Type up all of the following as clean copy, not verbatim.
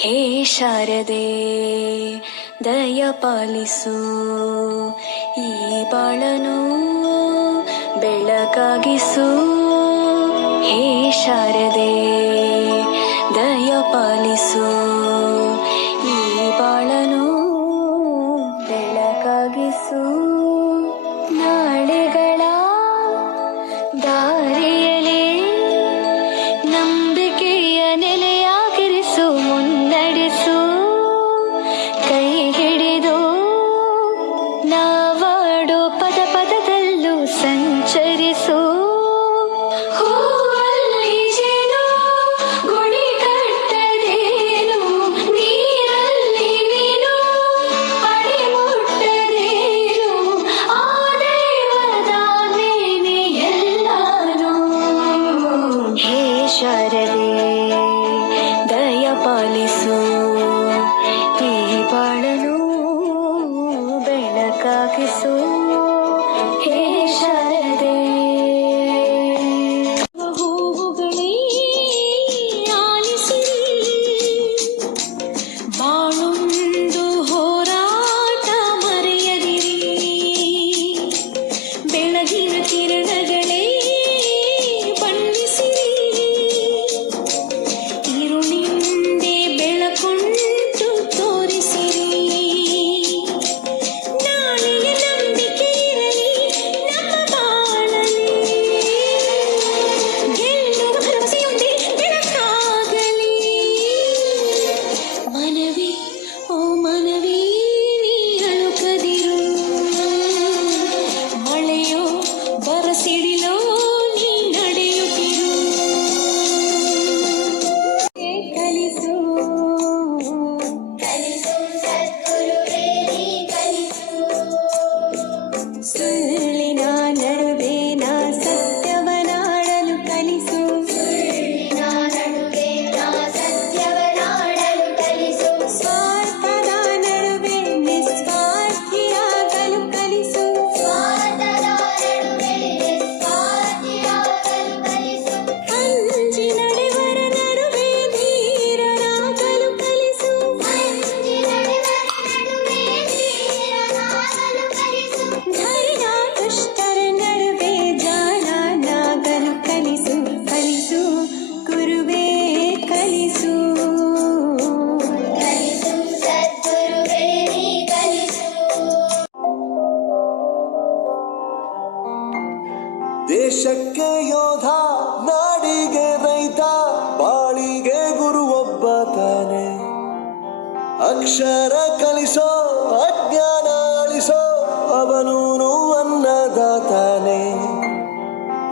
ಹೇ ಶಾರದೆ ದಯ ಪಾಲಿಸು, ಈ ಬಾಳನು ಬೆಳಕಾಗಿಸು. ಹೇ ಶಾರದೆ ದಯ ಪಾಲಿಸು, ಈ ಬಾಳನು ಬೆಳಕಾಗಿಸು. ನಾಳೆಗಳ ದಾರಿಯಲೇ ನಂಬಿಕೆಯ ನೆಲೆಯಾಗಿರಿಸು, ಮುನ್ನಡೆಸು. ಕೈ ಹಿಡಿದು ನಾವಾಡೋ ಪದ ಪದದಲ್ಲೂ ಸಂಚರಿಸು. ಹೂವಲ್ಲಿ ಜೇನು ಗುಡಿ ಕಟ್ಟದೇನು, ನೀರಲ್ಲಿ ನೀನು ಅಡಿ ಮುಟ್ಟದೇನು, ಆ ದೈವದ ಮೇನೆ ಎಲ್ಲಾನು. ಹೇ ಶಾರದೆ ದಯ ಪಾಲಿಸು, ಈ ಬಾಳನು ಬೆಳಕಾಗಿಸು. ಹೇ ಶಾರದೆ ಹೂವುಗಳೇ ಆಲಿಸಿರಿ, ಬಾಳೊಂದು ಹೋರಾಟ ಮರೆಯದಿರಿ. ಬೆಳಗಿನ ಕಿರಣಗಳೇ ಬಣ್ಣಿಸಿರಿ, ഇരുളിന്റെ ಬೆಳಕೊಂಟು ತೋರಿಸಿರಿ. ನಾಳೆಯ ನಂಬಿಕೆ ಇರಲಿ ನಮ್ಮ ಬಾಳಲಿ, ಗೆಲ್ಲುವ ಭರವಸೆಯೊಂದೇ ಬೆಳಕಾಗಲಿ. ಮನವಿ ಓ ಮನವಿ ನೀ ಅಳುಕದಿರು, ಮಳೆಯೋ ಬರಸಿಡಿಲೋ ನೀ ನಡೆಯುತ್ತಿರು. ಕಲಿಸು ಕಲಿಸು ಸದ್ಗುರುವೇ ನೀ ಕಲಿಸು. ಸುಳ್ಳಿನ ನಡುವೆ ನಾ ಸತ್ಯವನಾಡಲು ಕಲಿಸು, ಸುಳ್ಳಿನ ನಡುವೆ ನಾ ಸತ್ಯವನಾಡಲು ಕಲಿಸು. ಸ್ವಾರ್ಥದ ನಡುವೆ ನಿಸ್ವಾರ್ಥಿಯಾಗಲು ಕಲಿಸು, ಸ್ವಾರ್ಥದ ನಡುವೆ ನಿಸ್ವಾರ್ಥಿಯಾಗಲು ಕಲಿಸು. ಅಂಜಿ ನಡೆವರ ನಡುವೆ ಧೀರರಾಗಲು ಕಲಿಸು, ಅಂಜಿ ನಡೆವರ ನಡುವೆ ಧೀರರಾಗಲು ಕಲಿಸು. ಧೈರ್ಯ ದುಷ್ಟರ ನಡುವೆ ಜಾಣನಾಗಲು ಕಲಿಸು, ಕಲಿಸು ಗುರುವೇ ಕಲಿಸು. ಕಲಿಸು ಸದ್ಗುರುವೇ ನೀ ಕಲಿಸು. ದೇಶಕ್ಕೆ ಯೋಧ, ನಾಡಿಗೆ ರೈತ, ಬಾಳಿಗೆ ಗುರು ಒಬ್ಬ ತಾನೆ. ಅಕ್ಷರ ಕಲಿಸೋ ಅಜ್ಞಾನ ಅಳಿಸೋ ಅವನೂನು ಅನ್ನದಾತಾನೆ.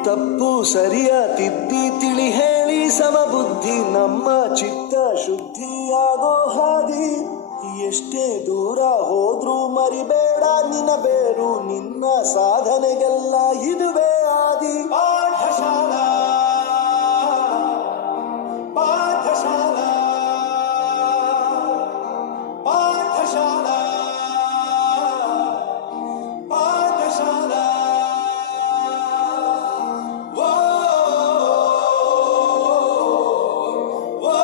ತಪ್ಪು ಸರಿಯ ತಿದ್ದಿ ತಿಳಿ ಹೇಳಿ ಸಮಬುದ್ಧಿ ನಮ್ಮ ಚಿತ್ತ ಶುದ್ಧಿಯಾಗೋ ಹಾದಿ. ಎಷ್ಟೇ ದೂರ ಹೋದ್ರೂ ಮರಿಬೇಡ ನಿನ್ನ ಬೇರು, ನಿನ್ನ ಸಾಧನೆಗೆಲ್ಲ ಇದುವೇ ಆದಿ. ಪಾಠಶಾಲಾ ಪಾಠಶಾಲಾ ಪಾಠಶಾಲಾ ಪಾಠಶಾಲಾ. ವೋ ವೋ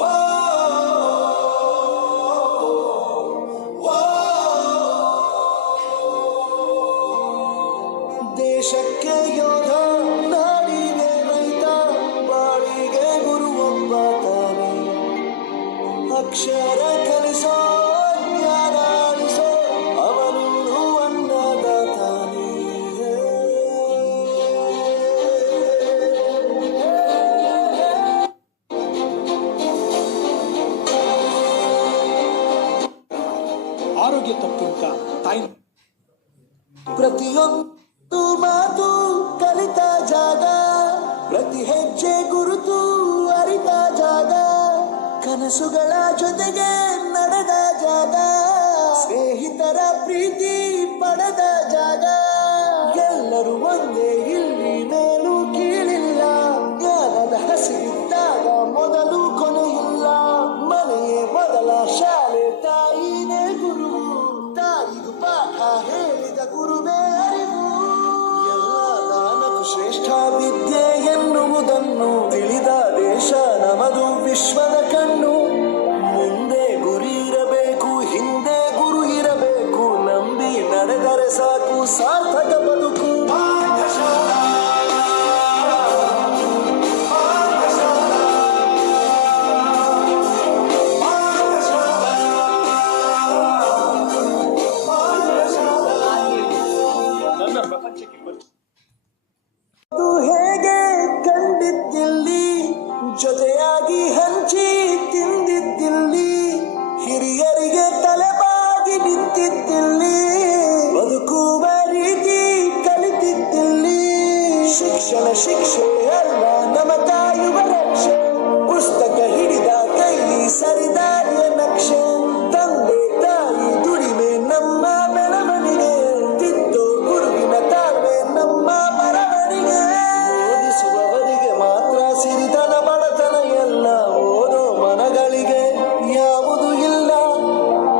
ವೋ ವೋ. ದೇಶಕ್ಕೆ ಯೋಧ, ನಾಡಿಗೆ ರೈತ, ಬಾಳಿಗೆ ಗುರು ಒಬ್ಬ ತಾನೆ. ಅಕ್ಷರ ಕಲಿಸೋ ಜ್ಞಾನ ಅಳಿಸೋ ಅವನೂನು ಅನ್ನದಾತಾನೆ. ಆರೋಗ್ಯ ತಪ್ಪಿಂಕ ತಾಯಿ ಪ್ರತಿಯೊಂದು ಮಾತು ಕಲಿತ ಜಾಗ, ಪ್ರತಿ ಹೆಜ್ಜೆ ಗುರುತು ಅರಿತ ಜಾಗ, ಕನಸುಗಳ ಜೊತೆಗೆ ನಡೆದ ಜಾಗ, ಸ್ನೇಹಿತರ ಪ್ರೀತಿ ಪಡೆದ ಜಾಗ. ಎಲ್ಲರೂ ಒಂದೇ, ಇಲ್ಲಿ ಮೇಲೂ ಕೀಳಿಲ್ಲ. ಜ್ಞಾನದ ಹಸಿರಿದ್ದಾಗ ಮೊದಲು ಕೊನೆಯಿಲ್ಲ. ಮನೆಯೇ ಮೊದಲ ಶಾಲೆ, ತಾಯಿನೇ ಗುರು. ತಾಯಿಗೂ ಪಾಠ ಹೇಳಿದ ಗುರುವೇ ಅರಿವು. ಎಲ್ಲ ದಾನಕ್ಕೂ ಶ್ರೇಷ್ಠ ವಿದ್ಯೆ ಎನ್ನುವುದನ್ನು ತಿಳಿದ ದೇಶ ನಮದು ವಿಶ್ವದ ಕಣ್ಣು. ಮುಂದೆ ಗುರಿ ಇರಬೇಕು, ಹಿಂದೆ ಗುರು ಇರಬೇಕು. ನಂಬಿ ನಡೆದರೆ ಸಾಕು ಸಾರ್ಥಕ ಬದುಕು. ನನ್ನ ಪ್ರಪಂಚಕ್ಕೆ ಪರಿಚಯ. ಅದು ಹೇಗೆ ಕಂಡಿದ್ದಿಲ್ಲಿ, ಜೊತೆಯಾಗಿ ಹಂಚಿ ತಿಂದಿದ್ದಿಲ್ಲಿ, ಹಿರಿಯರಿಗೆ ತಲೆಬಾಗಿ ನಿಂತಿದ್ದಿಲ್ಲಿ, ಬದುಕುವ ರೀತಿ ಕಲಿತಿದ್ದಿಲ್ಲಿ. ಶಿಕ್ಷಣ ಶಿಕ್ಷೆ ಅಲ್ಲ ನಮ ಕಾಯುವ ರಕ್ಷೆ, ಪುಸ್ತಕ ಹಿಡಿದ ಕೈ ಸರಿದಾರಿಯ ನಕ್ಷೆ. ತಂದೆ ತಾಯಿ ದುಡಿಮೆ ನಮ್ಮ ಬೆಳವಣಿಗೆ, ತಿದ್ದೋ ಗುರುವಿನ ತಾಳ್ಮೆ ನಮ್ಮ ಬರವಣಿಗೆ. ಓದಿಸುವವರಿಗೆ ಮಾತ್ರ ಸಿರಿತನ ಬಡತನ ಎಲ್ಲ, ಓದೋ ಮನಗಳಿಗೆ ಯಾವುದು ಇಲ್ಲ.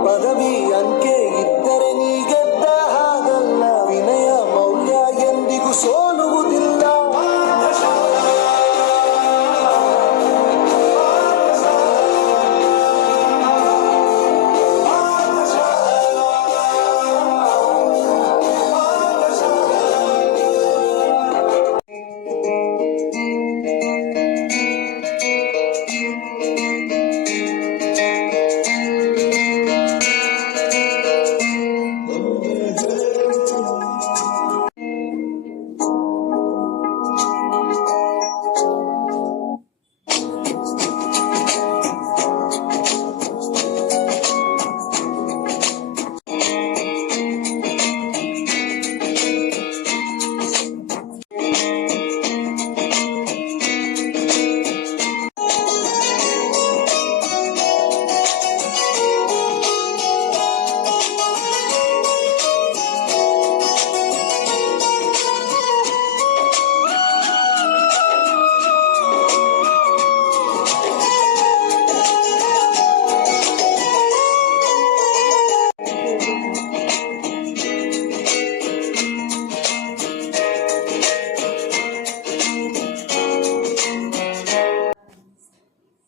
ಪದವಿ ಅಂಕೆ ಇದ್ದರೆ ನೀ ಗೆದ್ದ ಹಾಗಲ್ಲ, ವಿನಯ ಮೌಲ್ಯ ಎಂದಿಗೂ ಸೋಲುವುದಿಲ್ಲ.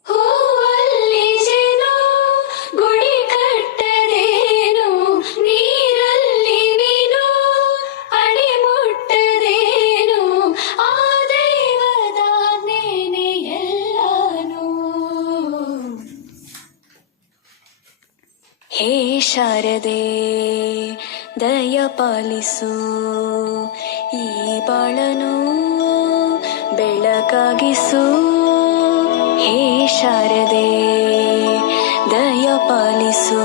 ಹೂವಲ್ಲಿ ಜೇನು ಗುಡಿ ಕಟ್ಟದೇನು, ನೀರಲ್ಲಿ ಮೀನು ಅಡಿ ಮುಟ್ಟದೇನು, ಆ ದೈವದ ನೇನೆ ಎಲ್ಲಾನು. ಹೇ ಶಾರದೆ ದಯ ಪಾಲಿಸು, ಈ ಬಾಳನು ಬೆಳಕಾಗಿಸು. ಹೇ ಶಾರದೆ ದಯ ಪಾಲಿಸು.